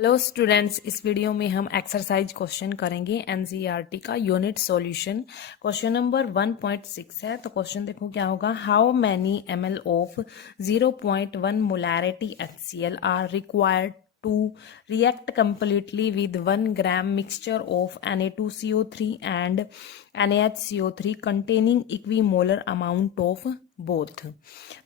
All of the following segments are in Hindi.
हेलो स्टूडेंट्स, इस वीडियो में हम एक्सरसाइज क्वेश्चन करेंगे एनसीईआरटी का यूनिट सॉल्यूशन। क्वेश्चन नंबर 1.6 है। तो क्वेश्चन देखो क्या होगा। How many ml of 0.1 molarity HCl are required to react completely with 1 gram mixture of Na2CO3 and NaHCO3 containing equimolar amount of both।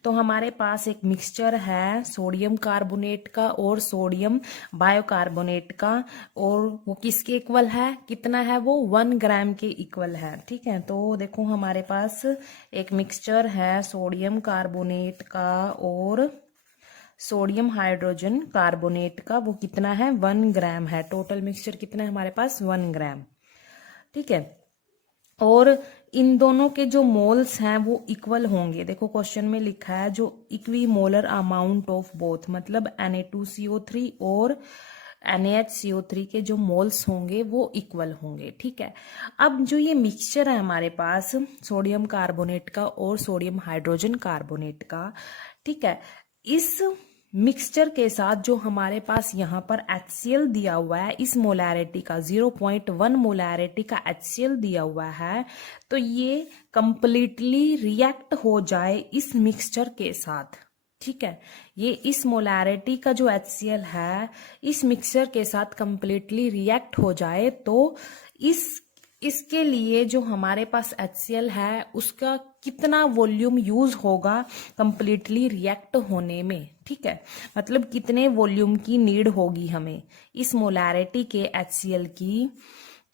तो हमारे पास एक मिक्सचर है सोडियम कार्बोनेट का और सोडियम बायोकार्बोनेट का, और वो किसके इक्वल है, कितना है, वो 1 ग्राम के इक्वल है। ठीक है, तो देखो हमारे पास एक मिक्सचर है सोडियम कार्बोनेट का और सोडियम हाइड्रोजन कार्बोनेट का, वो कितना है, 1 ग्राम है। टोटल मिक्सचर कितना है हमारे पास, 1 ग्राम। ठीक है, और इन दोनों के जो मोल्स हैं वो इक्वल होंगे। देखो क्वेश्चन में लिखा है जो इक्विमोलर अमाउंट ऑफ बोथ, मतलब Na2CO3 और NaHCO3 के जो मोल्स होंगे वो इक्वल होंगे। ठीक है, अब जो ये मिक्सचर है हमारे पास सोडियम कार्बोनेट का और सोडियम हाइड्रोजन कार्बोनेट का, ठीक है, इस मिक्सचर के साथ जो हमारे पास यहाँ पर HCl दिया हुआ है, इस मोलैरिटी का 0.1 मोलैरिटी का HCl दिया हुआ है, तो ये कंप्लीटली रिएक्ट हो जाए इस मिक्सचर के साथ। ठीक है, ये इस मोलैरिटी का जो HCl है इस मिक्सचर के साथ कंप्लीटली रिएक्ट हो जाए, तो इसके लिए जो हमारे पास HCl है उसका कितना वॉल्यूम यूज होगा कंप्लीटली रिएक्ट होने में। ठीक है, मतलब कितने वॉल्यूम की नीड होगी हमें, इस मोलैरिटी के HCl की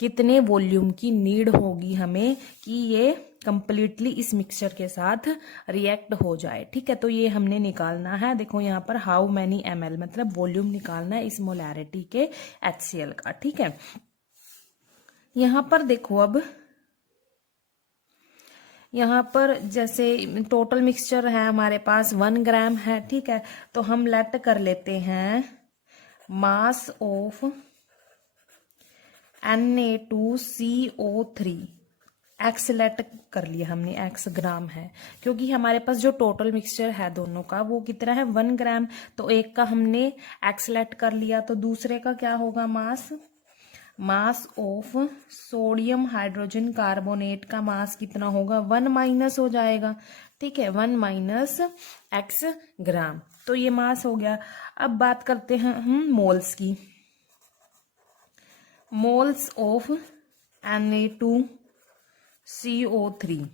कितने वॉल्यूम की नीड होगी हमें कि ये कंप्लीटली इस मिक्सचर के साथ रिएक्ट हो जाए। ठीक है, तो ये हमने निकालना है। देखो यहाँ पर हाउ मैनी ml, मतलब वॉल्यूम निकालना है इस मोलैरिटी के HCl का। ठीक है, यहाँ पर देखो, अब यहाँ पर जैसे टोटल मिक्सचर है हमारे पास 1 ग्राम है। ठीक है, तो हम लेट कर लेते हैं mass of Na2CO3 x late कर लिया हमने, एक्स ग्राम है, क्योंकि हमारे पास जो टोटल मिक्सचर है दोनों का वो कितना है, 1 ग्राम। तो एक का हमने एक्स लेट कर लिया, तो दूसरे का क्या होगा, mass of sodium hydrogen carbonate का मास कितना होगा, 1 माइनस हो जाएगा। ठीक है, 1 माइनस एक्स ग्राम, तो ये मास हो गया। अब बात करते हैं हम मोल्स की। मोल्स ऑफ Na2CO3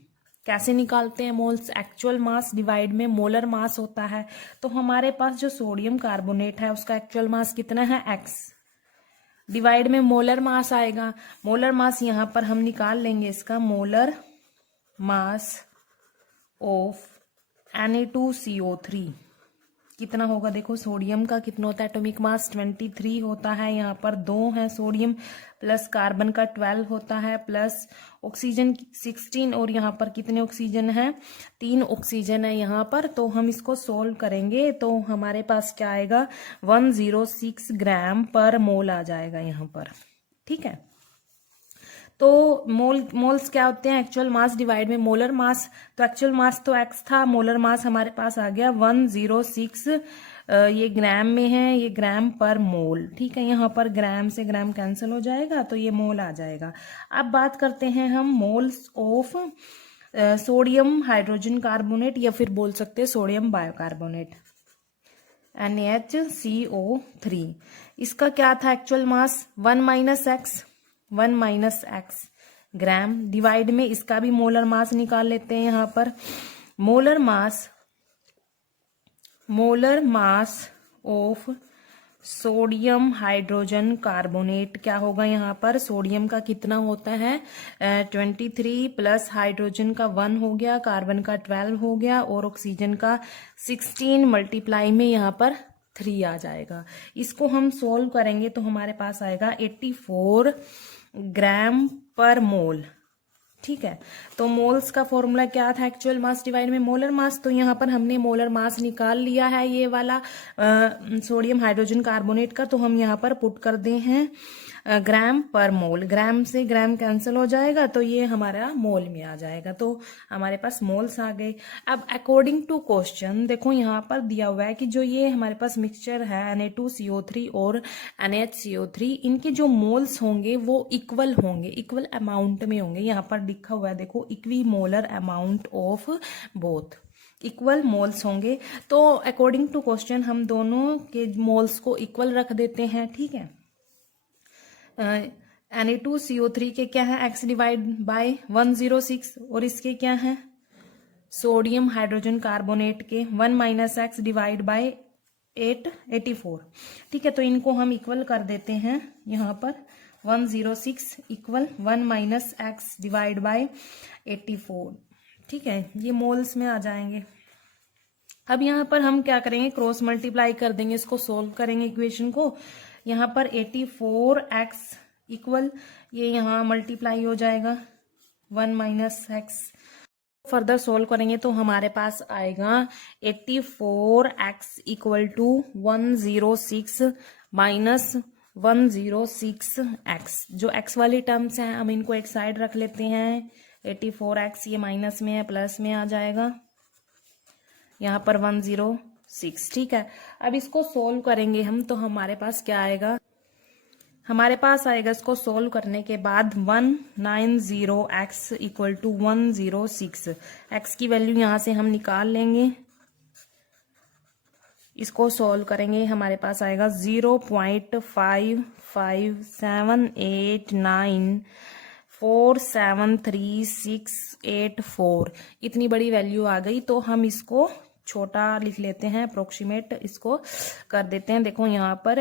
कैसे निकालते हैं मोल्स, एक्चुअल मास डिवाइड में मोलर मास होता है। तो हमारे पास जो सोडियम कार्बोनेट है उसका एक्चुअल मास कितना है, एक्स, डिवाइड में मोलर मास आएगा। मोलर मास यहाँ पर हम निकाल लेंगे, इसका मोलर मास ऑफ Na2CO3 कितना होगा। देखो सोडियम का कितना होता है, एटॉमिक मास 23 होता है, यहाँ पर 2 है सोडियम, प्लस कार्बन का 12 होता है, प्लस ऑक्सीजन 16, और यहाँ पर कितने ऑक्सीजन है, 3 ऑक्सीजन है यहाँ पर। तो हम इसको सोल्व करेंगे तो हमारे पास क्या आएगा, 106 ग्राम पर मोल आ जाएगा यहाँ पर। ठीक है, तो मोल्स क्या होते हैं, एक्चुअल मास डिवाइड में मोलर मास। तो एक्चुअल मास तो एक्स था, मोलर मास हमारे पास आ गया 106, ये ग्राम में है, ये ग्राम पर मोल। ठीक है, यहाँ पर ग्राम से ग्राम कैंसिल हो जाएगा तो ये मोल आ जाएगा। अब बात करते हैं हम moles of sodium hydrogen carbonate, या फिर बोल सकते हैं सोडियम बायोकार्बोनेट NaHCO3। इसका क्या था एक्चुअल मास, 1 माइनस एक्स ग्राम, डिवाइड में इसका भी मोलर मास निकाल लेते हैं। यहाँ पर molar mass of sodium hydrogen carbonate क्या होगा, यहाँ पर सोडियम का कितना होता है 23, प्लस हाइड्रोजन का 1 हो गया, कार्बन का 12 हो गया, और ऑक्सीजन का 16, मल्टीप्लाई में यहाँ पर 3 आ जाएगा। इसको हम सोल्व करेंगे तो हमारे पास आएगा 84 ग्राम पर मोल। ठीक है। तो मोल्स का फॉर्मूला क्या था, एक्चुअल मास डिवाइड में मोलर मास। तो यहाँ पर हमने मोलर मास निकाल लिया है ये वाला सोडियम हाइड्रोजन कार्बोनेट का। तो हम यहाँ पर पुट कर दे हैं ग्राम पर मोल, ग्राम से ग्राम कैंसिल हो जाएगा तो ये हमारा मोल में आ जाएगा। तो हमारे पास मोल्स आ गए। अब अकॉर्डिंग टू क्वेश्चन देखो यहाँ पर दिया हुआ है कि जो ये हमारे पास मिक्सचर है Na2CO3 और NaHCO3, इनके जो मोल्स होंगे वो इक्वल होंगे, इक्वल अमाउंट में होंगे। यहाँ पर लिखा हुआ है देखो, equi molar amount of both, equal moles होंगे। तो अकॉर्डिंग टू क्वेश्चन हम दोनों के मोल्स को इक्वल रख देते हैं, ठीक है। Na2CO3 के क्या है, x डिवाइड बाय 106, और इसके क्या है सोडियम हाइड्रोजन कार्बोनेट के 1 माइनस एक्स डिवाइड बाय 84, ठीक है। तो इनको हम इक्वल कर देते हैं यहाँ पर 106 equal 1 minus x divide by 84, ठीक है। ये मोल्स में आ जाएंगे। अब यहाँ पर हम क्या करेंगे, क्रॉस मल्टीप्लाई कर देंगे, इसको सोल्व करेंगे इक्वेशन को। यहाँ पर 84x इक्वल ये यहाँ मल्टीप्लाई हो जाएगा 1 माइनस एक्स। फर्दर सोल्व करेंगे तो हमारे पास आएगा 84x equal to 106 minus 106x। जो x वाली टर्म्स हैं हम इनको एक साइड रख लेते हैं। 84x ये माइनस में है, प्लस में आ जाएगा यहाँ पर 106, ठीक है। अब इसको सोल्व करेंगे हम तो हमारे पास क्या आएगा, हमारे पास आएगा इसको सोल्व करने के बाद 190x इक्वल टू 106। x की वैल्यू यहां से हम निकाल लेंगे, इसको सोल्व करेंगे हमारे पास आएगा 0.55789473684। इतनी बड़ी वैल्यू आ गई। तो हम इसको छोटा लिख लेते हैं, अप्रोक्सीमेट इसको कर देते हैं। देखो यहाँ पर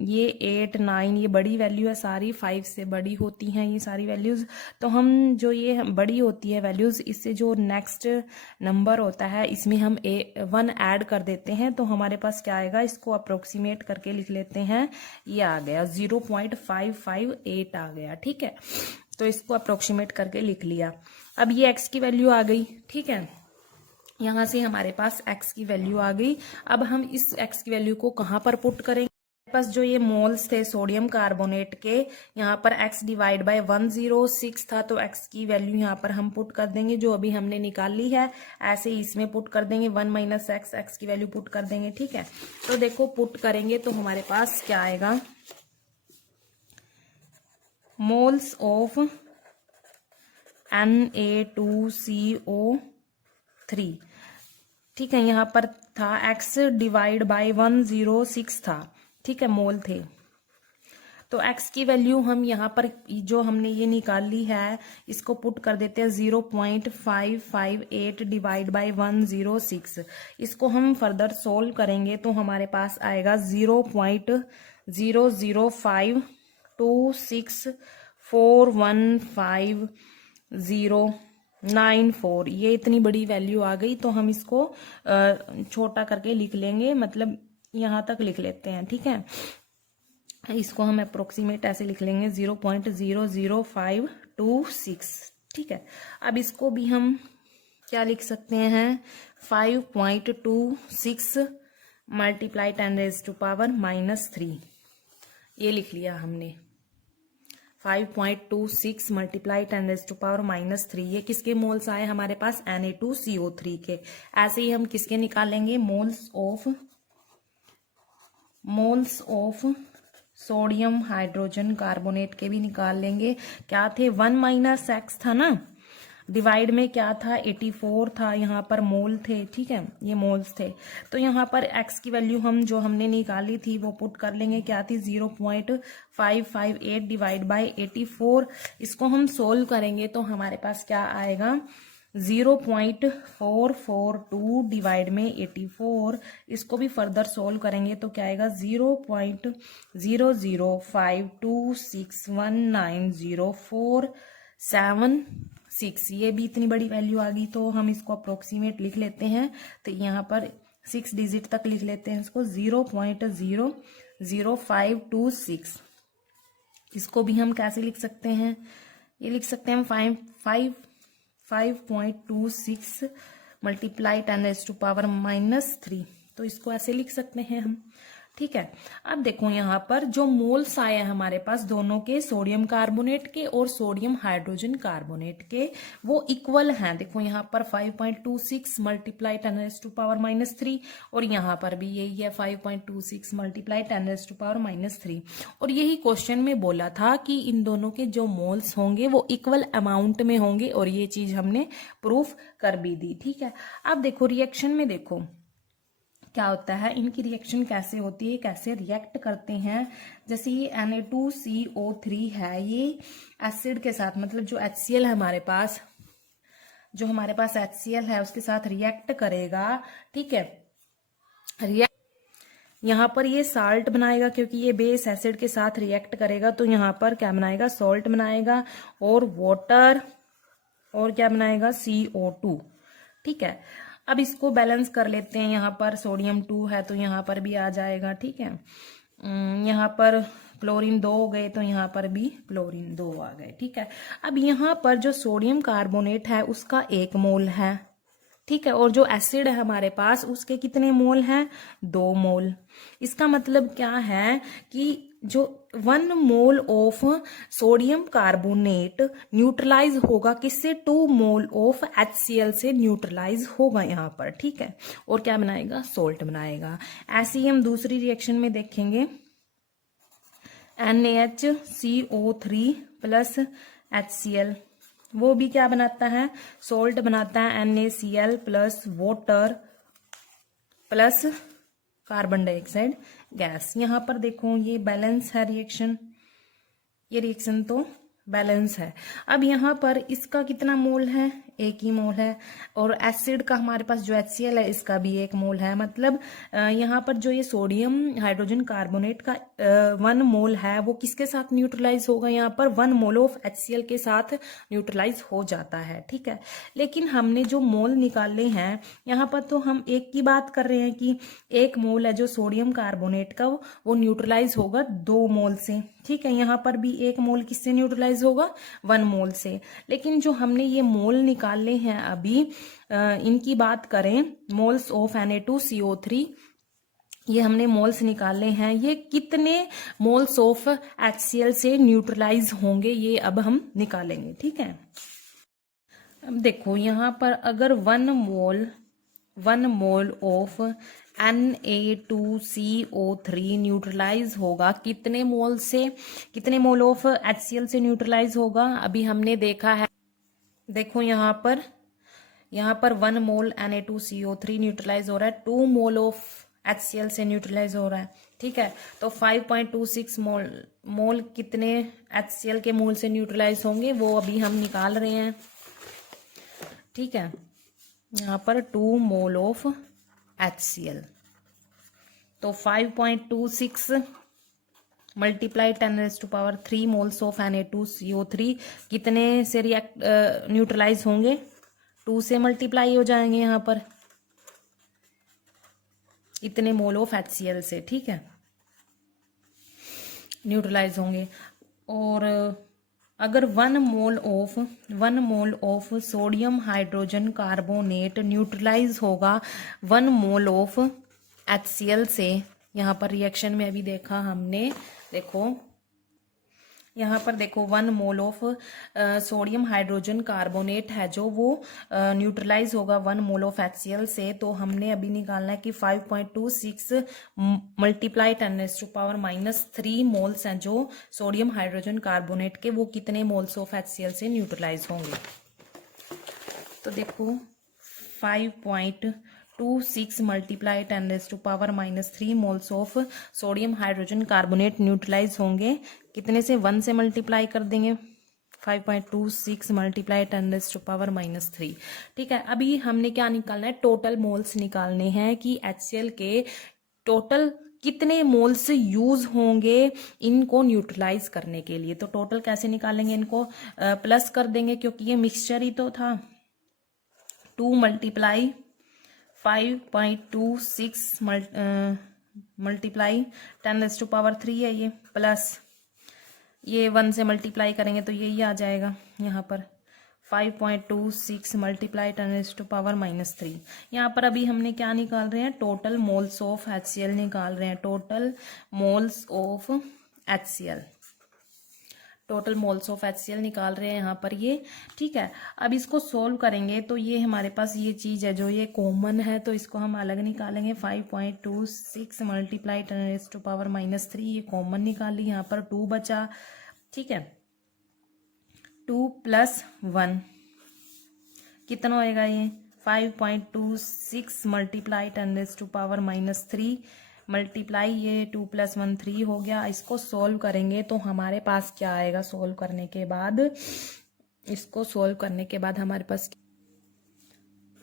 ये 8 9 ये बड़ी वैल्यू है सारी, 5 से बड़ी होती हैं ये सारी वैल्यूज। तो हम जो ये बड़ी होती है वैल्यूज, इससे जो नेक्स्ट नंबर होता है इसमें हम 1 ऐड कर देते हैं। तो हमारे पास क्या आएगा, इसको अप्रोक्सीमेट करके लिख लेते हैं, ये आ गया 0.558 आ गया, ठीक है। तो इसको अप्रोक्सीमेट करके लिख लिया। अब ये x की वैल्यू आ गई, ठीक है। यहां से हमारे पास x की वैल्यू आ गई। अब हम इस x की वैल्यू को कहां पर पुट करेंगे, हमारे पास जो ये मोल्स थे सोडियम कार्बोनेट के, यहाँ पर x डिवाइड बाय 106 था, तो x की वैल्यू यहाँ पर हम पुट कर देंगे जो अभी हमने निकाल ली है। ऐसे ही इसमें पुट कर देंगे 1 माइनस x की वैल्यू पुट कर देंगे, ठीक है। तो देखो पुट करेंगे तो हमारे पास क्या आएगा, मोल्स ऑफ Na2CO3, ठीक है। यहाँ पर था x डिवाइड बाय 106 था, ठीक है, मोल थे। तो x की वैल्यू हम यहाँ पर जो हमने ये निकाल ली है इसको पुट कर देते हैं 0.558 डिवाइड बाय 106। इसको हम फर्दर सोल्व करेंगे तो हमारे पास आएगा 0.00526415094। ये इतनी बड़ी वैल्यू आ गई। तो हम इसको छोटा करके लिख लेंगे, मतलब यहाँ तक लिख लेते हैं, ठीक है। इसको हम अप्रोक्सीमेट ऐसे लिख लेंगे 0.00526, ठीक है। अब इसको भी हम क्या लिख सकते हैं, 5.26 मल्टीप्लाई 10⁻⁻³ ये लिख लिया हमने। 5.26 मल्टीप्लाई 10⁻⁻³ ये किसके मोल्स आए हमारे पास, Na2CO3 के। ऐसे ही हम किसके निकालेंगे, moles of sodium hydrogen carbonate के भी निकाल लेंगे। क्या थे, 1 माइनस एक्स था ना, डिवाइड में क्या था 84 था, यहाँ पर मोल थे, ठीक है, ये मोल्स थे। तो यहाँ पर x की वैल्यू हम जो हमने निकाली थी वो पुट कर लेंगे, क्या थी 0.558 डिवाइड बाय 84। इसको हम सोल्व करेंगे तो हमारे पास क्या आएगा, 0.442 डिवाइड में 84। इसको भी फर्दर सोल्व करेंगे तो क्या आएगा, 0.00526190476। ये भी इतनी बड़ी वैल्यू आ गई। तो हम इसको अप्रोक्सीमेट लिख लेते हैं, तो यहाँ पर 6 डिजिट तक लिख लेते हैं इसको, 0.00526। इसको भी हम कैसे लिख सकते हैं, ये लिख सकते हैं हम 5.26 मल्टीप्लाई 10⁻⁻3। तो इसको ऐसे लिख सकते हैं हम। ठीक है, अब देखो यहाँ पर जो मोल्स आए हैं हमारे पास दोनों के, सोडियम कार्बोनेट के और सोडियम हाइड्रोजन कार्बोनेट के, वो इक्वल हैं। देखो यहाँ पर 5.26 मल्टीप्लाई 10⁻⁻3 और यहाँ पर भी यही है 5.26 मल्टीप्लाई 10⁻⁻3। और यही क्वेश्चन में बोला था कि इन दोनों के जो मोल्स होंगे वो इक्वल अमाउंट में होंगे, और ये चीज हमने प्रूफ कर भी दी। ठीक है, अब देखो रिएक्शन में देखो क्या होता है, इनकी रिएक्शन कैसे होती है, कैसे रिएक्ट करते हैं। जैसे ये Na2CO3 है, ये एसिड के साथ, मतलब जो HCl है हमारे पास, जो हमारे पास HCl है उसके साथ रिएक्ट करेगा। ठीक है, यहाँ पर ये साल्ट बनाएगा, क्योंकि ये बेस एसिड के साथ रिएक्ट करेगा तो यहाँ पर क्या बनाएगा, सॉल्ट बनाएगा, और वाटर, और क्या बनाएगा, CO2। ठीक है, अब इसको बैलेंस कर लेते हैं। यहाँ पर सोडियम 2 है तो यहाँ पर भी आ जाएगा। ठीक है, यहाँ पर क्लोरीन 2 हो गए तो यहाँ पर भी क्लोरीन 2 आ गए। ठीक है, अब यहाँ पर जो सोडियम कार्बोनेट है उसका 1 मोल है। ठीक है, और जो एसिड है हमारे पास उसके कितने मोल हैं, 2 मोल। इसका मतलब क्या है कि जो 1 mole of sodium carbonate neutralize होगा किससे, 2 मोल ऑफ HCl से न्यूट्रलाइज होगा यहाँ पर। ठीक है, और क्या बनाएगा, सोल्ट बनाएगा। ऐसे ही हम दूसरी रिएक्शन में देखेंगे, NaHCO3 प्लस HCl, वो भी क्या बनाता है, सोल्ट बनाता है, NaCl plus water plus carbon dioxide gas. यहाँ पर देखो ये बैलेंस है रिएक्शन, ये रिएक्शन तो बैलेंस है। अब यहाँ पर इसका कितना मोल है, 1 ही मोल है, और एसिड का हमारे पास जो HCl है इसका भी 1 मोल है। मतलब यहाँ पर जो ये सोडियम हाइड्रोजन कार्बोनेट का 1 मोल है वो किसके साथ न्यूट्रलाइज होगा, यहाँ पर 1 मोल ऑफ HCl के साथ न्यूट्रलाइज हो जाता है। ठीक है, लेकिन हमने जो मोल निकाले हैं यहाँ पर तो हम एक की बात कर रहे हैं कि 1 मोल है जो सोडियम कार्बोनेट का वो न्यूट्रलाइज होगा 2 मोल से। ठीक है, यहाँ पर भी 1 मोल किससे न्यूट्रलाइज होगा, 1 मोल से। लेकिन जो हमने ये मोल निकाले हैं अभी, इनकी बात करें, मोल्स ऑफ Na2CO3, ये हमने मोल्स निकाले हैं, ये कितने मोल्स ऑफ HCl से न्यूट्रलाइज होंगे ये अब हम निकालेंगे। ठीक है, अब देखो यहाँ पर अगर 1 मोल ऑफ Na2CO3 न्यूट्रलाइज होगा कितने मोल से, कितने मोल ऑफ HCl से न्यूट्रलाइज होगा, अभी हमने देखा है। देखो यहाँ पर 1 मोल Na2CO3 न्यूट्रलाइज हो रहा है, 2 मोल ऑफ HCl से न्यूट्रलाइज हो रहा है। ठीक है, तो 5.26 मोल कितने HCl के मोल से न्यूट्रलाइज होंगे वो अभी हम निकाल रहे हैं। ठीक है, यहाँ पर 2 मोल ऑफ HCl, तो 5.26 मल्टीप्लाई 10⁻³ मोल्स ऑफ Na2CO3 कितने से न्यूट्रलाइज होंगे, 2 से मल्टीप्लाई हो जाएंगे यहाँ पर इतने मोल ऑफ HCl से। ठीक है, न्यूट्रलाइज होंगे। और अगर 1 mole of sodium hydrogen carbonate neutralize होगा 1 मोल ऑफ HCl से, यहाँ पर रिएक्शन में अभी देखा हमने, देखो यहाँ पर देखो 1 mole of sodium hydrogen carbonate है जो वो न्यूट्रलाइज होगा 1 मोल ऑफ HCl से। तो हमने अभी निकालना है कि 5.26 मल्टीप्लाई 10⁻³ मोल्स हैं जो सोडियम हाइड्रोजन कार्बोनेट के, वो कितने मोल्स ऑफ HCl से न्यूट्रलाइज होंगे। तो देखो 5.26 multiply 10⁻³ moles of sodium hydrogen carbonate neutralize होंगे कितने से, 1 से मल्टीप्लाई कर देंगे, 5.26 मल्टीप्लाई 10⁻³। ठीक है, अभी हमने क्या निकालना है, टोटल मोल्स निकालने हैं कि HCl के टोटल कितने मोल्स यूज होंगे इनको न्यूट्रलाइज करने के लिए। तो टोटल कैसे निकालेंगे, इनको प्लस कर देंगे क्योंकि ये मिक्सचर ही तो था। 2 मल्टीप्लाई 5.26 मल्टीप्लाई 10⁻³ है ये, प्लस ये 1 से मल्टीप्लाई करेंगे तो यही आ जाएगा यहाँ पर 5.26 मल्टीप्लाई 10⁻⁻3। यहाँ पर अभी हमने क्या निकाल रहे हैं, टोटल मोल्स ऑफ HCl निकाल रहे हैं, total moles of HCl, total moles of HCl निकाल रहे हैं यहाँ पर ये। ठीक है, अब इसको सोल्व करेंगे तो ये हमारे पास ये चीज़ है जो ये कॉमन है, तो इसको हम अलग निकालेंगे। 5.26 मल्टीप्लाई 10⁻⁻3 ये कॉमन निकाल ली, यहाँ पर 2 बचा। ठीक है, 2 + 1 कितना होएगा ये 5.26 मल्टीप्लाई 10⁻⁻3 मल्टीप्लाई ये 2 + 1 3 हो गया। इसको सोल्व करेंगे तो हमारे पास क्या आएगा, सोल्व करने के बाद, इसको सोल्व करने के बाद हमारे पास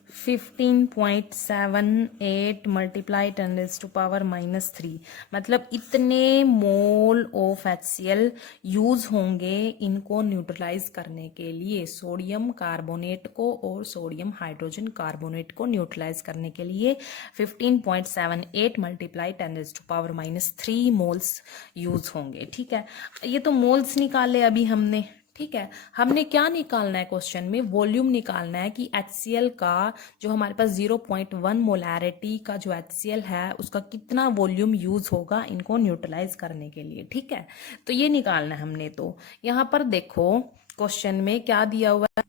15.78 मल्टीप्लाई 10⁻⁻3 मतलब इतने मोल ऑफ HCl यूज होंगे इनको न्यूट्रलाइज करने के लिए, सोडियम कार्बोनेट को और सोडियम हाइड्रोजन कार्बोनेट को न्यूट्रलाइज करने के लिए 15.78 मल्टीप्लाई 10⁻⁻3 मोल्स यूज होंगे। ठीक है, ये तो मोल्स निकाले अभी हमने। ठीक है, हमने क्या निकालना है क्वेश्चन में, वॉल्यूम निकालना है कि HCl का जो हमारे पास 0.1 मोलैरिटी का जो HCl है उसका कितना वॉल्यूम यूज होगा इनको न्यूट्रलाइज करने के लिए। ठीक है, तो ये निकालना है हमने। तो यहाँ पर देखो क्वेश्चन में क्या दिया हुआ है,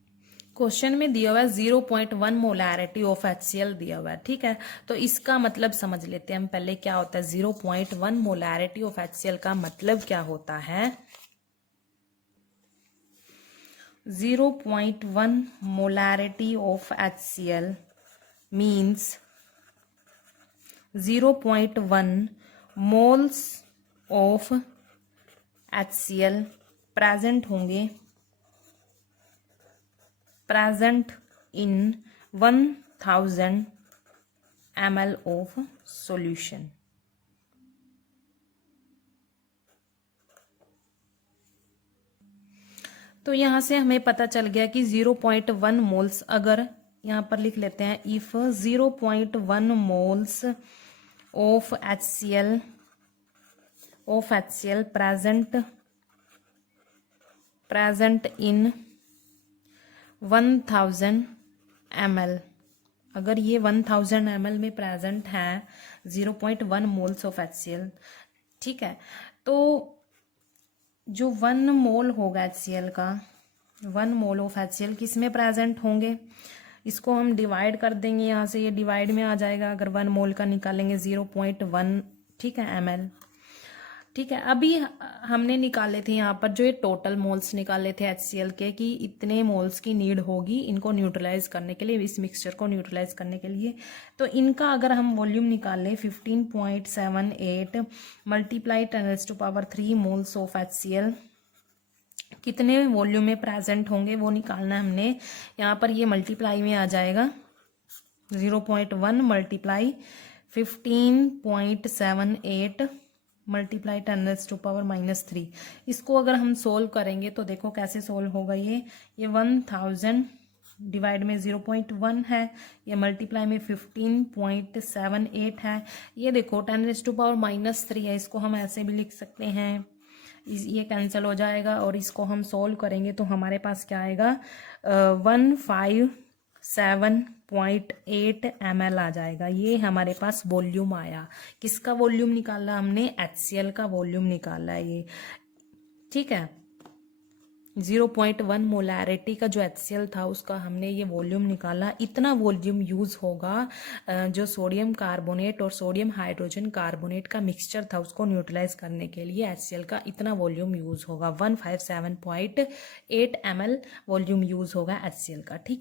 क्वेश्चन में दिया हुआ है 0.1 मोलैरिटी ऑफ HCl दिया हुआ है। ठीक है, तो इसका मतलब समझ लेते हैं हम पहले क्या होता है। 0.1 मोलैरिटी ऑफ HCl का मतलब क्या होता है, 0.1 molarity of HCl means 0.1 moles of HCl present होंगे, present in 1000 ml of solution। तो यहाँ से हमें पता चल गया कि 0.1 मोल्स, अगर यहाँ पर लिख लेते हैं, if 0.1 moles of HCl present in 1000 ml, अगर ये 1000 ml में प्रेजेंट है 0.1 मोल्स ऑफ HCl। ठीक है, तो जो 1 मोल होगा HCl का, 1 मोल ऑफ HCl किस में प्रेजेंट होंगे, इसको हम डिवाइड कर देंगे, यहाँ से ये डिवाइड में आ जाएगा। अगर 1 मोल का निकालेंगे 0.1, ठीक है, ml। ठीक है, अभी हमने निकाले थे यहाँ पर जो ये टोटल मोल्स निकाले थे HCl के, कि इतने मोल्स की नीड होगी इनको न्यूट्रलाइज करने के लिए, इस मिक्सचर को न्यूट्रलाइज करने के लिए। तो इनका अगर हम वॉल्यूम निकालें 15.78 मल्टीप्लाई 10⁻³ मोल्स ऑफ HCl कितने वॉल्यूम में प्रेजेंट होंगे वो निकालना हमने। यहाँ पर ये मल्टीप्लाई में आ जाएगा, 0.1 मल्टीप्लाई 15.78 मल्टीप्लाई 10⁻⁻3। इसको अगर हम सोल्व करेंगे तो देखो कैसे सोल्व होगा। ये 1000 डिवाइड में 0.1 है, ये मल्टीप्लाई में 15.78 है, ये देखो 10⁻⁻3 है, इसको हम ऐसे भी लिख सकते हैं, ये कैंसिल हो जाएगा। और इसको हम सोल्व करेंगे तो हमारे पास क्या आएगा, 157.8 ml आ जाएगा। ये हमारे पास वॉल्यूम आया। किसका वॉल्यूम निकाला हमने, HCl का वॉल्यूम निकाला है ये। ठीक है, 0.1 मोलैरिटी का जो HCl था उसका हमने ये वॉल्यूम निकाला। इतना वॉल्यूम यूज होगा जो सोडियम कार्बोनेट और सोडियम हाइड्रोजन कार्बोनेट का मिक्सचर था उसको न्यूट्रलाइज करने के लिए HCl का इतना वॉल्यूम यूज होगा, 157.8 ml वॉल्यूम यूज होगा HCl का। ठीक।